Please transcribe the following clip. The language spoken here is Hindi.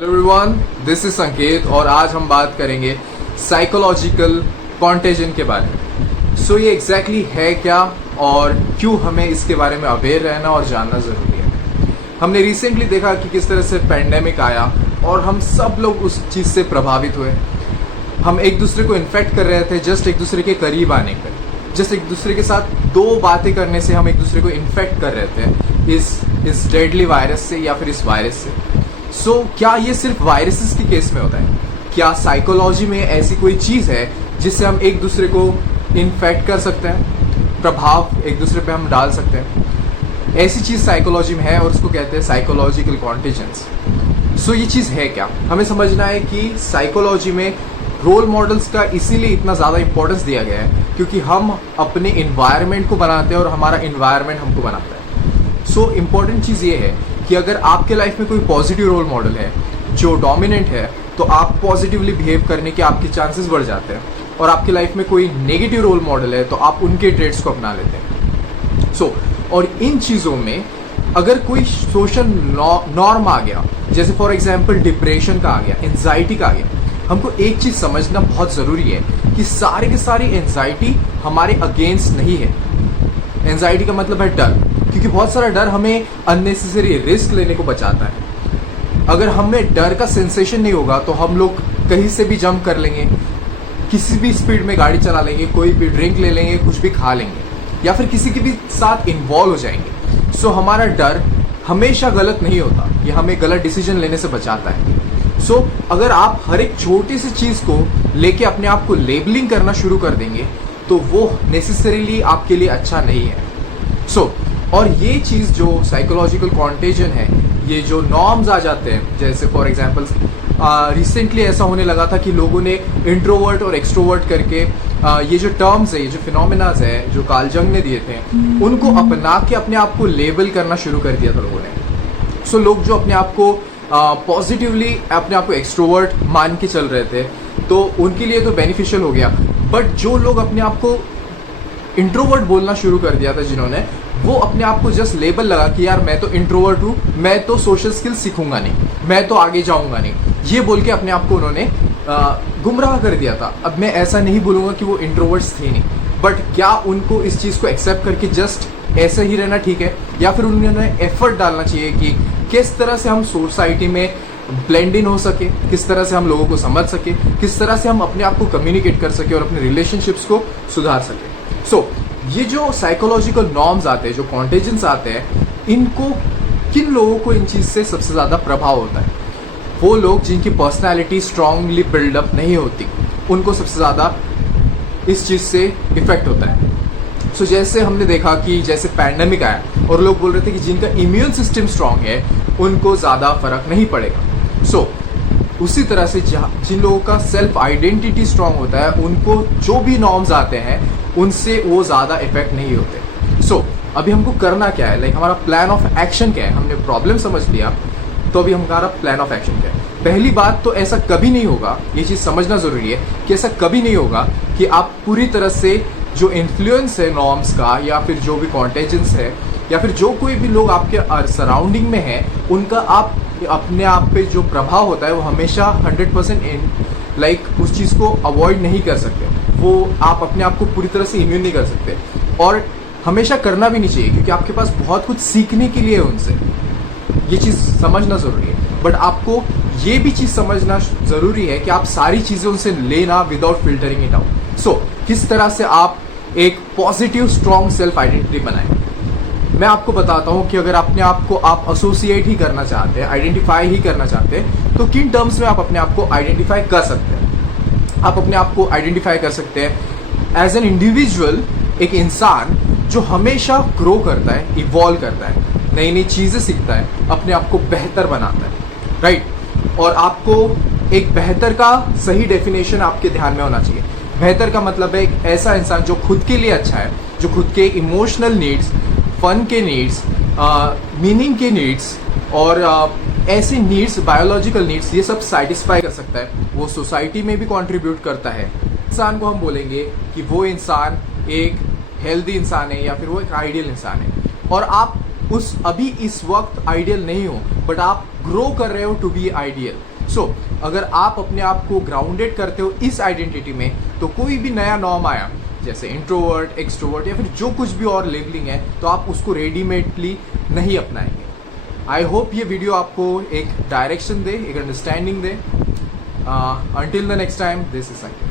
एवरीवन, दिस इज संकेत और आज हम बात करेंगे साइकोलॉजिकल कॉन्टेजन के बारे में। सो ये एग्जैक्टली है क्या और क्यों हमें इसके बारे में अवेयर रहना और जानना ज़रूरी है। हमने रिसेंटली देखा कि किस तरह से पैंडेमिक आया और हम सब लोग उस चीज़ से प्रभावित हुए। हम एक दूसरे को इन्फेक्ट कर रहे थे जस्ट एक दूसरे के करीब आने पर, जस्ट एक दूसरे के साथ दो बातें करने से हम एक दूसरे को इन्फेक्ट कर रहे थे इस डेडली वायरस से या फिर इस वायरस से। सो क्या ये सिर्फ वायरसेस के केस में होता है? क्या साइकोलॉजी में ऐसी कोई चीज़ है जिससे हम एक दूसरे को इन्फेक्ट कर सकते हैं, प्रभाव एक दूसरे पे हम डाल सकते हैं? ऐसी चीज़ साइकोलॉजी में है और उसको कहते हैं साइकोलॉजिकल कॉन्टेजेंस। सो ये चीज़ है क्या? हमें समझना है कि साइकोलॉजी में रोल मॉडल्स का इसीलिए इतना ज़्यादा इंपॉर्टेंस दिया गया है क्योंकि हम अपने इन्वायरमेंट को बनाते हैं और हमारा इन्वायरमेंट हमको बनाता है। सो इम्पॉर्टेंट चीज़ ये है कि अगर आपके लाइफ में कोई पॉजिटिव रोल मॉडल है जो डोमिनेंट है तो आप पॉजिटिवली बिहेव करने के आपके चांसेस बढ़ जाते हैं, और आपकी लाइफ में कोई नेगेटिव रोल मॉडल है तो आप उनके ट्रेड्स को अपना लेते हैं। और इन चीज़ों में अगर कोई सोशल नॉर्म आ गया, जैसे फॉर एग्जांपल डिप्रेशन का आ गया, एंजाइटी का आ गया, हमको एक चीज़ समझना बहुत ज़रूरी है कि सारे के सारी एंजाइटी हमारे अगेंस्ट नहीं है। एंजाइटी का मतलब है डर, क्योंकि बहुत सारा डर हमें अननेसेसरी रिस्क लेने को बचाता है। अगर हमें डर का सेंसेशन नहीं होगा तो हम लोग कहीं से भी जंप कर लेंगे, किसी भी स्पीड में गाड़ी चला लेंगे, कोई भी ड्रिंक ले लेंगे, कुछ भी खा लेंगे या फिर किसी के भी साथ इन्वॉल्व हो जाएंगे। सो हमारा डर हमेशा गलत नहीं होता, ये हमें गलत डिसीजन लेने से बचाता है। सो अगर आप हर एक छोटी सी चीज़ को लेके अपने आप को लेबलिंग करना शुरू कर देंगे तो वो नेसेसरीली आपके लिए अच्छा नहीं है। और ये चीज़ जो साइकोलॉजिकल कॉन्टेजन है, ये जो नॉर्म्स आ जाते हैं, जैसे फॉर एग्जांपल रिसेंटली ऐसा होने लगा था कि लोगों ने इंट्रोवर्ट और एक्सट्रोवर्ट करके ये जो टर्म्स है, ये जो फिनोमेनाज है जो कार्ल जंग ने दिए थे, उनको अपना के अपने आप को लेबल करना शुरू कर दिया था लोगों ने। लोग जो अपने आप को पॉजिटिवली अपने आप को एक्सट्रोवर्ट मान के चल रहे थे तो उनके लिए तो बेनिफिशियल हो गया, बट जो लोग अपने आप को इंट्रोवर्ट बोलना शुरू कर दिया था जिन्होंने, वो अपने आप को जस्ट लेबल लगा कि यार मैं तो इंट्रोवर्ट हूँ, मैं तो सोशल स्किल्स सीखूंगा नहीं, मैं तो आगे जाऊंगा नहीं, ये बोल के अपने आप को उन्होंने गुमराह कर दिया था। अब मैं ऐसा नहीं बोलूँगा कि वो इंट्रोवर्ट्स थे नहीं, बट क्या उनको इस चीज़ को एक्सेप्ट करके जस्ट ऐसे ही रहना ठीक है, या फिर उन्होंने एफर्ट डालना चाहिए कि किस तरह से हम सोसाइटी में ब्लेंड इन हो सके, किस तरह से हम लोगों को समझ सके, किस तरह से हम अपने आप को कम्युनिकेट कर सके और अपने रिलेशनशिप्स को सुधार सके। ये जो साइकोलॉजिकल नॉर्म्स आते हैं, जो कॉन्टेजेंस आते हैं, इनको किन लोगों को इन चीज़ से सबसे ज़्यादा प्रभाव होता है? वो लोग जिनकी पर्सनैलिटी स्ट्रांगली बिल्डअप नहीं होती, उनको सबसे ज़्यादा इस चीज़ से इफेक्ट होता है। जैसे हमने देखा कि जैसे पैंडेमिक आया और लोग बोल रहे थे कि जिनका इम्यून सिस्टम स्ट्रांग है उनको ज़्यादा फर्क नहीं पड़ेगा। उसी तरह से जिन लोगों का सेल्फ आइडेंटिटी स्ट्रांग होता है उनको जो भी नॉर्म्स आते हैं उनसे वो ज़्यादा इफेक्ट नहीं होते। अभी हमको करना क्या है, लाइक हमारा प्लान ऑफ एक्शन क्या है? हमने प्रॉब्लम समझ लिया, तो अभी हमारा प्लान ऑफ एक्शन क्या है? पहली बात तो ऐसा कभी नहीं होगा, ये चीज़ समझना ज़रूरी है कि ऐसा कभी नहीं होगा कि आप पूरी तरह से जो इन्फ्लुएंस है नॉर्म्स का, या फिर जो भी कॉन्टेजेंस है, या फिर जो कोई भी लोग आपके सराउंडिंग में हैं, उनका आप अपने आप पे जो प्रभाव होता है वो हमेशा 100% लाइक उस चीज़ को अवॉइड नहीं कर सकते। वो आप अपने आप को पूरी तरह से इम्यून नहीं कर सकते, और हमेशा करना भी नहीं चाहिए क्योंकि आपके पास बहुत कुछ सीखने के लिए है उनसे। ये चीज़ समझना ज़रूरी है, बट आपको ये भी चीज़ समझना ज़रूरी है कि आप सारी चीज़ें उनसे लेना विदाउट फिल्टरिंग इट आउट। किस तरह से आप एक पॉजिटिव स्ट्रॉन्ग सेल्फ आइडेंटिटी बनाएं। मैं आपको बताता हूँ कि अगर अपने आप को आप एसोसिएट ही करना चाहते हैं, आइडेंटिफाई ही करना चाहते हैं, तो किन टर्म्स में आप अपने आप को आइडेंटिफाई कर सकते हैं? आप अपने आप को आइडेंटिफाई कर सकते हैं एज एन इंडिविजुअल, एक इंसान जो हमेशा ग्रो करता है, इवॉल्व करता है, नई नई चीज़ें सीखता है, अपने आप को बेहतर बनाता है, राइट? और आपको एक बेहतर का सही डेफिनेशन आपके ध्यान में होना चाहिए। बेहतर का मतलब है एक ऐसा इंसान जो खुद के लिए अच्छा है, जो खुद के इमोशनल नीड्स, फन के नीड्स, मीनिंग के नीड्स और ऐसे नीड्स, बायोलॉजिकल नीड्स, ये सब सेटिस्फाई कर सकता है। वो सोसाइटी में भी कंट्रीब्यूट करता है। इंसान को हम बोलेंगे कि वो इंसान एक हेल्दी इंसान है या फिर वो एक आइडियल इंसान है, और आप उस अभी इस वक्त आइडियल नहीं हो, बट आप ग्रो कर रहे हो टू बी आइडियल। सो अगर आप अपने आप को ग्राउंडेड करते हो इस आइडेंटिटी में, तो कोई भी नया नॉर्म आया जैसे इंट्रोवर्ट, एक्सट्रोवर्ट या फिर जो कुछ भी और लेबलिंग है, तो आप उसको रेडीमेडली नहीं अपनाएंगे। आई होप ये वीडियो आपको एक डायरेक्शन दे, एक understanding they. Until the next time, this is Sanket.